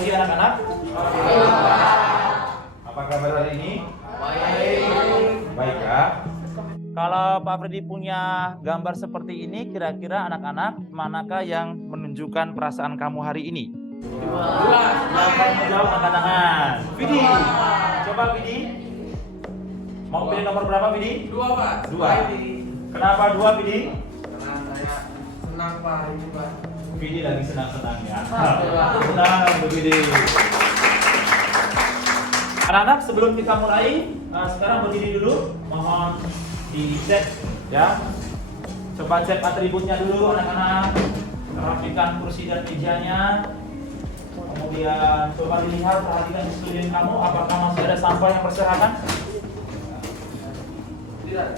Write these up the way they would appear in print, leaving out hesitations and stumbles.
pagi anak-anak. Apa kabar hari ini? Baik ya. Kalau Pak Freddy punya gambar seperti ini, kira-kira anak-anak manakah yang menunjukkan perasaan kamu hari ini? Yang mau menjawab angkat tangan. Vidi, coba Vidi. Mau pilih nomor berapa Vidi? 2 Pak. 2. Kenapa 2 Vidi? Karena saya senang Pak ini Pak. Vidi lagi senang-senang ya. Senang untuk Vidi. Anak-anak, sebelum kita mulai, sekarang berdiri dulu. Mohon dicek ya. Coba cek atributnya dulu anak-anak. Rapikan kursi dan mejanya. Kemudian coba dilihat, perhatikan di sekeliling kamu, apakah masih ada sampah yang berserakan? Tidak.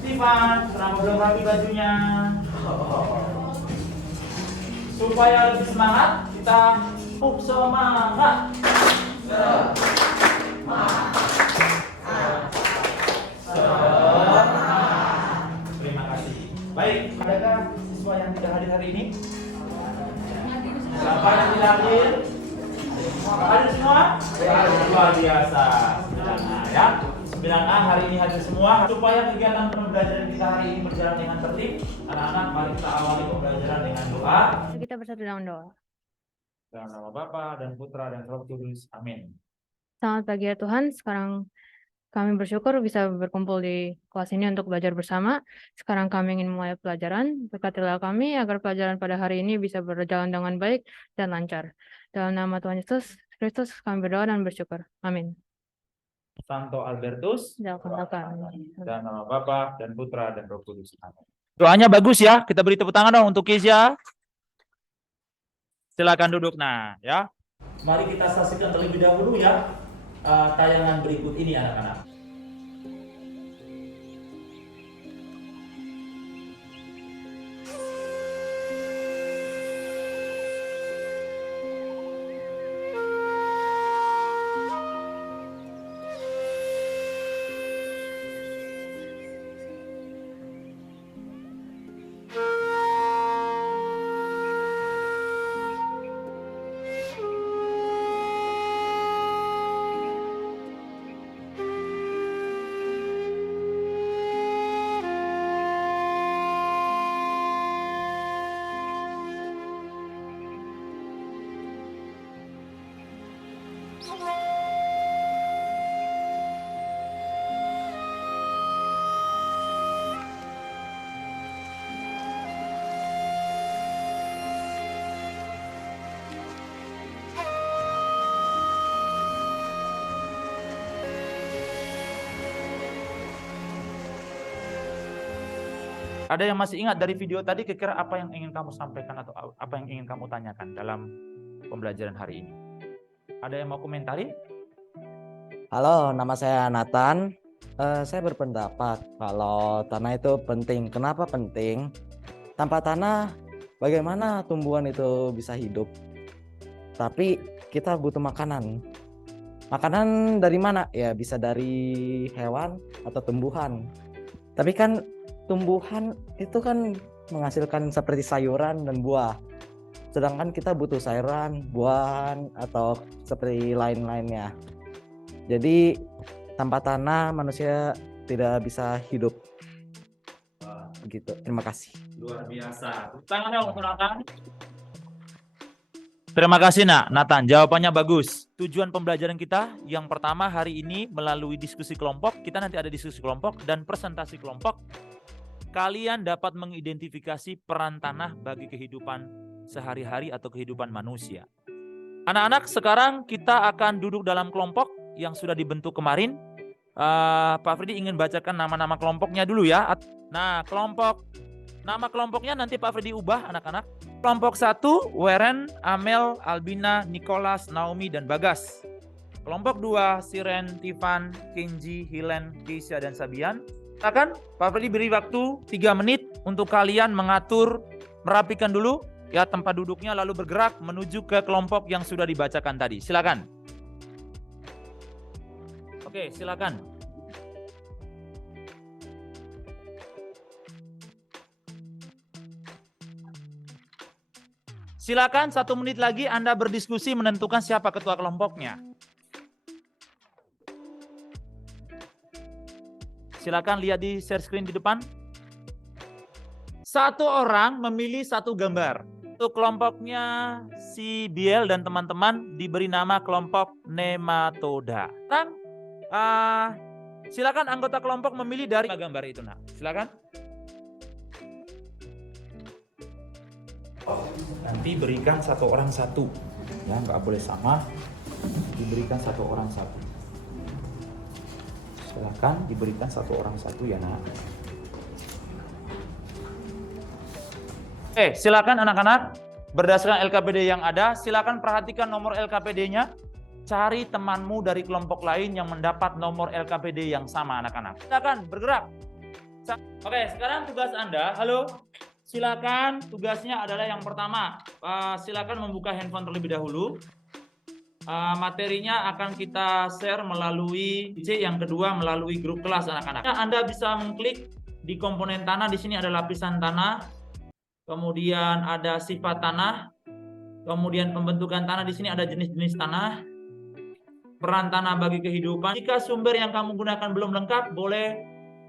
Stefan, kenapa belum rapi bajunya? Supaya lebih semangat, kita semangat. Terima kasih. Baik, adakah siswa yang tidak hadir hari ini? Siapa yang tidak hadir? Hadir semua? Luar biasa. 9A ya. 9A hari ini hadir semua. Supaya kegiatan pembelajaran kita hari ini berjalan dengan tertib, anak-anak mari kita awali pembelajaran dengan doa. Kita bersatu dalam doa. Dalam nama Bapa dan Putra dan Roh Kudus. Amin. Selamat pagi ya Tuhan, sekarang kami bersyukur bisa berkumpul di kelas ini untuk belajar bersama. Sekarang kami ingin mulai pelajaran. Berkatilah kami agar pelajaran pada hari ini bisa berjalan dengan baik dan lancar. Dalam nama Tuhan Yesus Kristus kami berdoa dan bersyukur. Amin. Santo Albertus. Dalam Dalam nama Bapa dan Putra dan Roh Kudus. Amin. Doanya bagus ya. Kita beri tepuk tangan dong untuk Keisha. Silakan duduk. Nah, ya. Mari kita saksikan terlebih dahulu ya tayangan berikut ini anak-anak. Ada yang masih ingat dari video tadi, kira-kira apa yang ingin kamu sampaikan atau apa yang ingin kamu tanyakan dalam pembelajaran hari ini? Ada yang mau komentari? Halo, nama saya Nathan. Saya berpendapat kalau tanah itu penting. Kenapa penting? Tanpa tanah, bagaimana tumbuhan itu bisa hidup? Tapi kita butuh makanan. Makanan dari mana? Ya bisa dari hewan atau tumbuhan. Tapi kan tumbuhan itu kan menghasilkan seperti sayuran dan buah. Sedangkan kita butuh sayuran, buahan, atau seperti lain-lainnya. Jadi tanpa tanah manusia tidak bisa hidup. Begitu. Terima kasih. Luar biasa. Tangan dong, silakan. Terima kasih Nathan, jawabannya bagus. Tujuan pembelajaran kita yang pertama hari ini melalui diskusi kelompok, kita nanti ada diskusi kelompok dan presentasi kelompok. Kalian dapat mengidentifikasi peran tanah bagi kehidupan sehari-hari atau kehidupan manusia. Anak-anak, sekarang kita akan duduk dalam kelompok yang sudah dibentuk kemarin. Pak Freddy ingin bacakan nama-nama kelompoknya dulu ya. Nah, nama kelompoknya nanti Pak Freddy ubah anak-anak. Kelompok 1, Weren, Amel, Albina, Nicholas, Naomi, dan Bagas. Kelompok 2, Siren, Tivan, Kenji, Hilen, Keisha, dan Sabian. Silakan, Pak Freddy beri waktu 3 menit untuk kalian mengatur, merapikan dulu ya tempat duduknya, lalu bergerak menuju ke kelompok yang sudah dibacakan tadi. Silakan. Oke, silakan. Silakan 1 menit lagi Anda berdiskusi menentukan siapa ketua kelompoknya. Silakan lihat di share screen di depan. 1 orang memilih 1 gambar. Untuk kelompoknya si Biel dan teman-teman diberi nama kelompok nematoda. Silakan anggota kelompok memilih dari gambar itu, nah. Silakan. Nanti berikan 1 orang 1. Ya, nggak boleh sama. Diberikan 1 orang 1. Silakan diberikan 1 orang 1 ya, nak. Silakan anak-anak, berdasarkan LKPD yang ada, silakan perhatikan nomor LKPD-nya. Cari temanmu dari kelompok lain yang mendapat nomor LKPD yang sama, anak-anak. Silakan bergerak. Oke, sekarang tugas Anda. Halo. Silakan, tugasnya adalah yang pertama. Silakan membuka handphone terlebih dahulu. Materinya akan kita share melalui yang kedua melalui grup kelas anak-anak. Anda bisa mengklik di komponen tanah. Di sini ada lapisan tanah. Kemudian ada sifat tanah, kemudian pembentukan tanah, di sini ada jenis-jenis tanah, peran tanah bagi kehidupan. Jika sumber yang kamu gunakan belum lengkap, boleh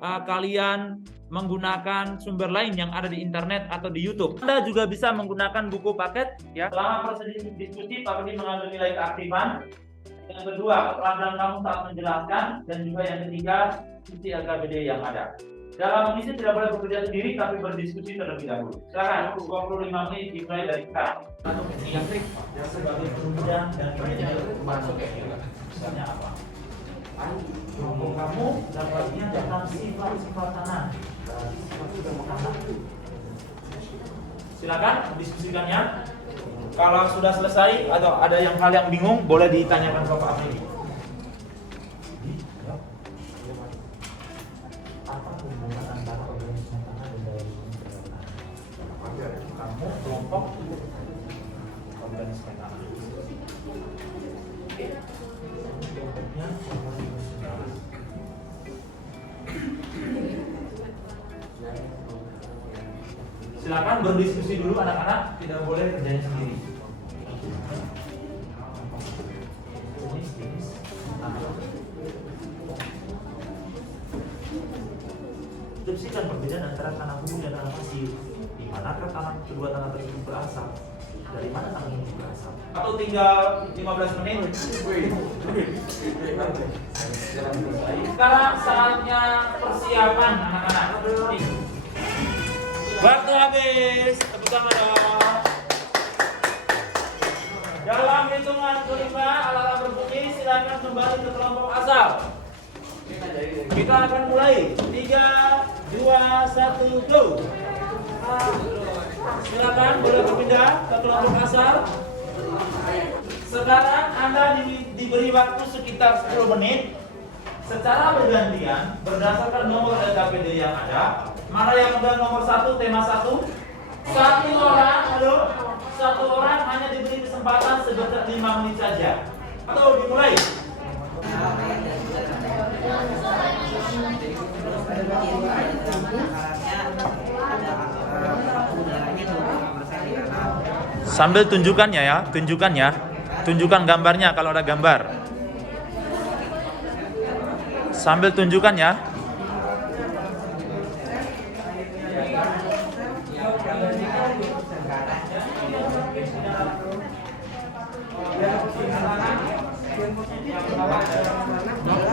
kalian menggunakan sumber lain yang ada di internet atau di YouTube. Anda juga bisa menggunakan buku paket. Ya. Selama proses diskusi, Pak Budi mengambil nilai keaktifan. Yang kedua, keterampilan kamu saat menjelaskan, dan juga yang ketiga, isi LKPD yang ada. Dalam mengisi tidak boleh bekerja sendiri, tapi berdiskusi terlebih dahulu. Silakan, 25 menit dimulai dari sekarang. Atau yang sebagai perubahan dan masuk misalnya apa? Kelompok kamu dapatnya tentang sifat-sifat tanah. Silakan diskusikannya. Kalau sudah selesai atau ada hal yang bingung, boleh ditanyakan ke Pak Afri. Kamu kelompok organisasi tanah. Silakan berdiskusi dulu anak-anak, tidak boleh kerjanya sendiri. Deskripsikan perbedaan antara tanah hulu dan tanah pasir. Di manakah kedua tanah tersebut berasal? Dari mana tanah ini berasal? Atau tinggal 15 menit? Sekarang saatnya persiapan anak-anak. Waktu habis. Tepuk tangan dong. Dalam hitungan kelima, alarm berbunyi. Silakan kembali ke kelompok asal. Kita akan mulai. 3, 2, 1, go. Silakan boleh berpindah ke kelompok asal. Sekarang Anda diberi waktu sekitar 10 menit secara bergantian berdasarkan nomor LKPD yang ada. Mana yang udah nomor 1, tema 1? Satu orang hanya diberi kesempatan sekitar 5 menit saja. Atau dimulai. Sambil tunjukkannya ya, tunjukkan gambarnya kalau ada gambar. Sambil tunjukkan ya.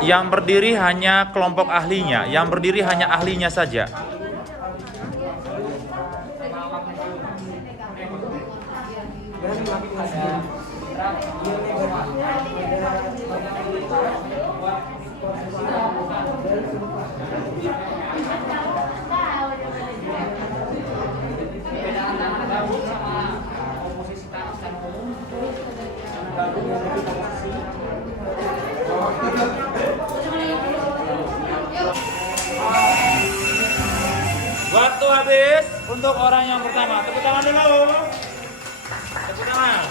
Yang berdiri hanya kelompok ahlinya, yang berdiri hanya ahlinya saja. Waktu habis untuk orang yang pertama. Tepuk tangan dulu. Tepuk tangan.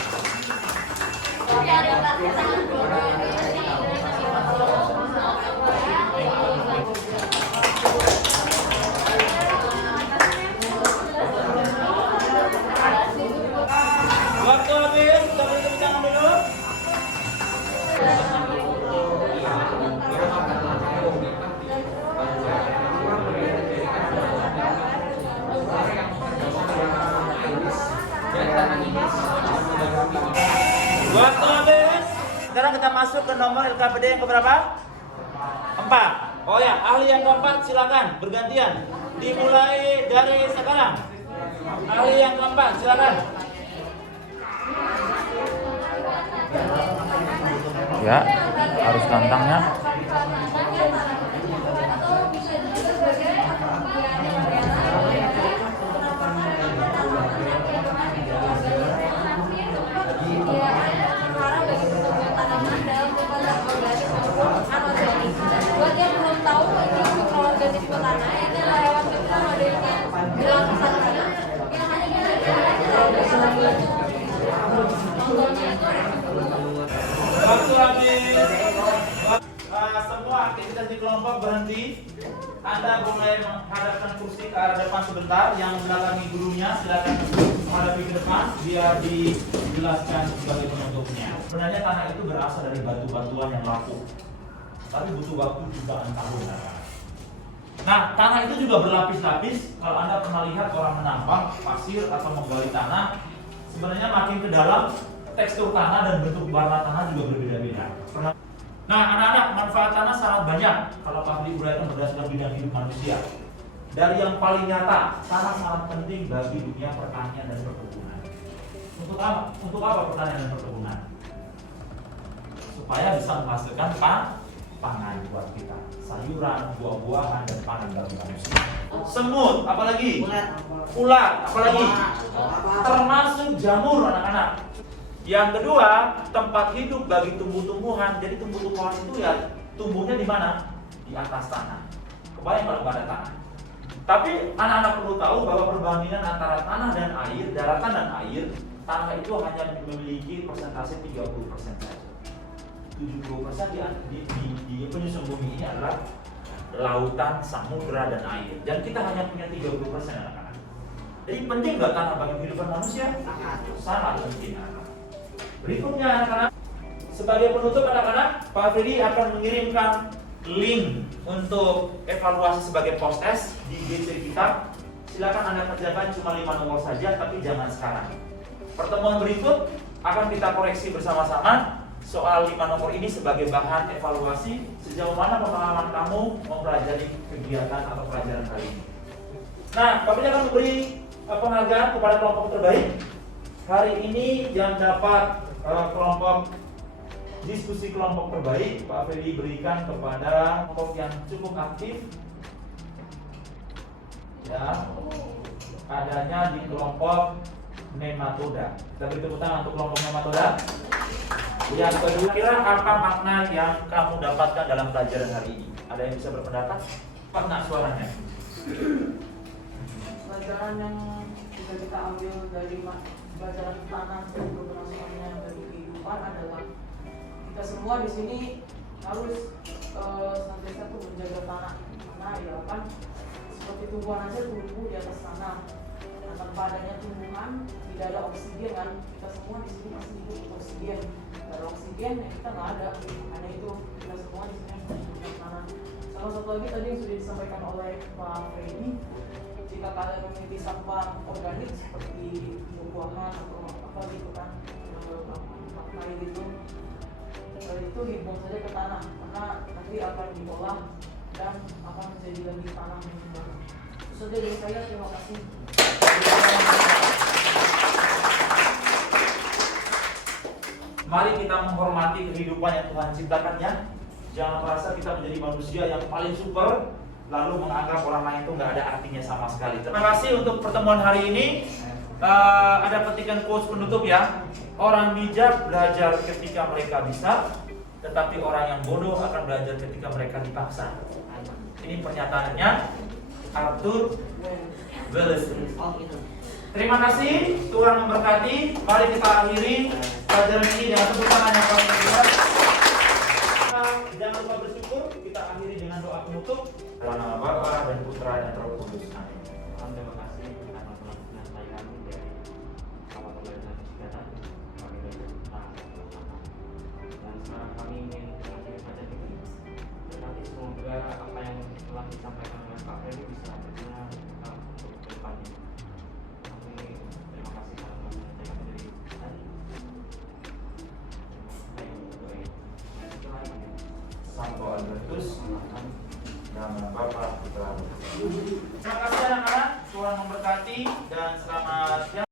masuk ke nomor LKPD yang keberapa? 4. Oh ya, ahli yang keempat silakan bergantian. Dimulai dari sekarang. Ahli yang keempat silakan. Ya, harus lantangnya. Buat yang belum tahu ini mikroorganisme tanah yang lewat kita ada yang bilang kesana sana yang hanya Waktu habis. Semua aktivitas di kelompok berhenti. Anda mulai menghadapkan kursi ke arah depan sebentar. Yang belakangi gurunya silakan menghadapi ke depan biar dijelaskan sebagai penutupnya. Sebenarnya tanah itu berasal dari batu-batuan yang lapuk, tapi butuh waktu jutaan tahun. Nah, tanah itu juga berlapis-lapis. Kalau Anda pernah lihat orang menambang pasir atau menggali tanah, sebenarnya makin ke dalam tekstur tanah dan bentuk warna tanah juga berbeda-beda. Nah, anak-anak, manfaat tanah sangat banyak kalau Pak Budi uraikan berdasarkan bidang hidup manusia. Dari yang paling nyata, tanah sangat penting bagi dunia pertanian dan perkebunan. Untuk apa? Untuk apa pertanian dan perkebunan? Supaya bisa menghasilkan pangan buat kita, sayuran, buah-buahan, dan panen bagi manusia. Semut, apalagi? Ulat, apalagi? Termasuk jamur, anak-anak. Yang kedua, tempat hidup bagi tumbuh-tumbuhan. Jadi tumbuh-tumbuhan itu ya tumbuhnya di mana? Di atas tanah. Kebayang kalau nggak ada tanah. Tapi anak-anak perlu tahu bahwa perbandingan antara tanah dan air, daratan dan air, tanah itu hanya memiliki persentase 30% saja. 70% di penyusun bumi ini adalah lautan, samudra, dan air. Dan kita hanya punya 30%, anak-anak. Jadi penting nggak tanah bagi kehidupan manusia? Sangat penting, anak-anak. Berikutnya, anak-anak, sebagai penutup, anak-anak, Pak Freddy akan mengirimkan link untuk evaluasi sebagai post test di GC kita. Silakan Anda kerjakan cuma 5 nomor saja, tapi jangan sekarang. Pertemuan berikut akan kita koreksi bersama-sama soal 5 nomor ini sebagai bahan evaluasi sejauh mana pengalaman kamu mempelajari kegiatan atau pelajaran kali ini. Nah, Pak Freddy akan memberi penghargaan kepada kelompok terbaik. Hari ini yang dapat kelompok diskusi kelompok terbaik, Pak Freddy berikan kepada kelompok yang cukup aktif, ya, adanya di kelompok nematoda. Kita beri tepuk tangan untuk kelompok nematoda. Yang kedua, kira apa makna yang kamu dapatkan dalam pelajaran hari ini? Ada yang bisa berpendapat? Makna suaranya. Pelajaran yang bisa kita ambil dari pelajaran tanah dan keberlangsungannya dari kehidupan adalah kita semua di sini harus senantiasa tuh menjaga tanah, karena ya kan seperti tumbuhan aja tumbuh di atas tanah. Nah, tanpa adanya tumbuhan tidak ada oksigen kan, kita semua di sini pasti hidup oksigen. Dari oksigen ya kita nggak ada, hanya itu kita semua di sini harus menjaga tanah. Salah satu lagi tadi yang sudah disampaikan oleh Pak Freddy, jika kalian memiliki sampah organik seperti buah-buahan atau apa gitu kan, kayak gitu, itu dibuang saja ke tanah karena nanti akan diolah dan akan menjadi lagi tanah yang baru. Itu saja dari saya, terima kasih. Mari kita menghormati kehidupan yang Tuhan ciptakannya. Jangan merasa kita menjadi manusia yang paling super lalu menganggap orang lain itu nggak ada artinya sama sekali. Terima kasih untuk pertemuan hari ini. Ada petikan quotes penutup ya. Orang bijak belajar ketika mereka bisa, tetapi orang yang bodoh akan belajar ketika mereka dipaksa. Ini pernyataannya Arthur Wellesley. Terima kasih, Tuhan memberkati. Mari kita akhiri pelajaran ini dengan tepuk tangan yang paling kuat. Jangan lupa bersyukur. Kita akhiri dengan doa penutup. Dalam nama Bapa dan Putra dan Roh Kudus. Amin. Terima kasih karena telah menyampaikan dari awal pelajaran kegiatan kami tentang dan sekarang kami ingin mengakhiri pelajaran ini. Dan nanti semoga apa yang telah disampaikan oleh Pak Freddy bisa berguna untuk kedepannya. Kami terima kasih karena telah menyampaikan dari tadi. Yesus. Nama Bapa, Putra. Terima kasih anak-anak, Tuhan memberkati dan selamat siang.